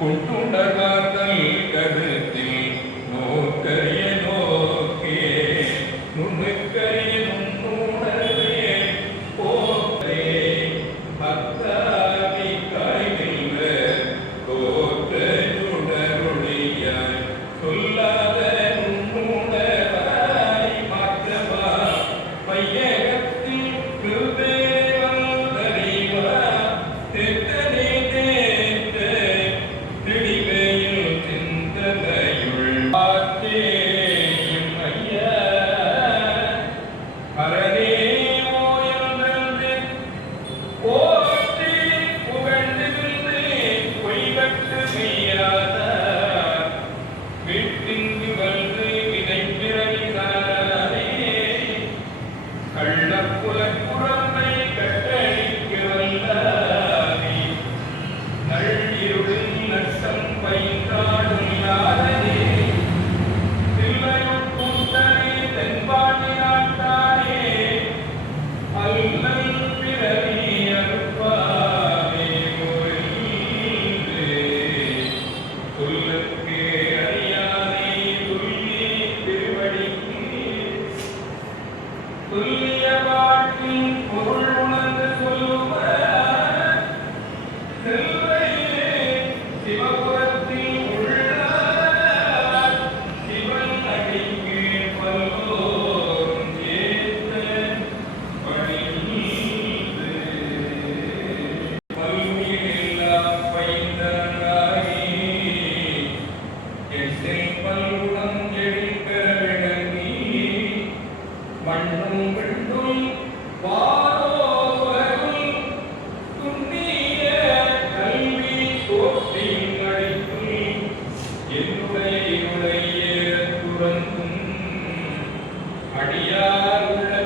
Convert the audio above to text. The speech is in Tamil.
கொண்டுணர்வார்கள் கருத்தில் நோக்கரிய நோக்கே நுணுக்கரிய கள்ளப்புலக்குற மண்ணும் பெண்ணும் வாரோவரும் துண்ணிய கல்வி தோற்றி நடிக்கும் என்னுடைய துறந்தும் அடியாருள்ள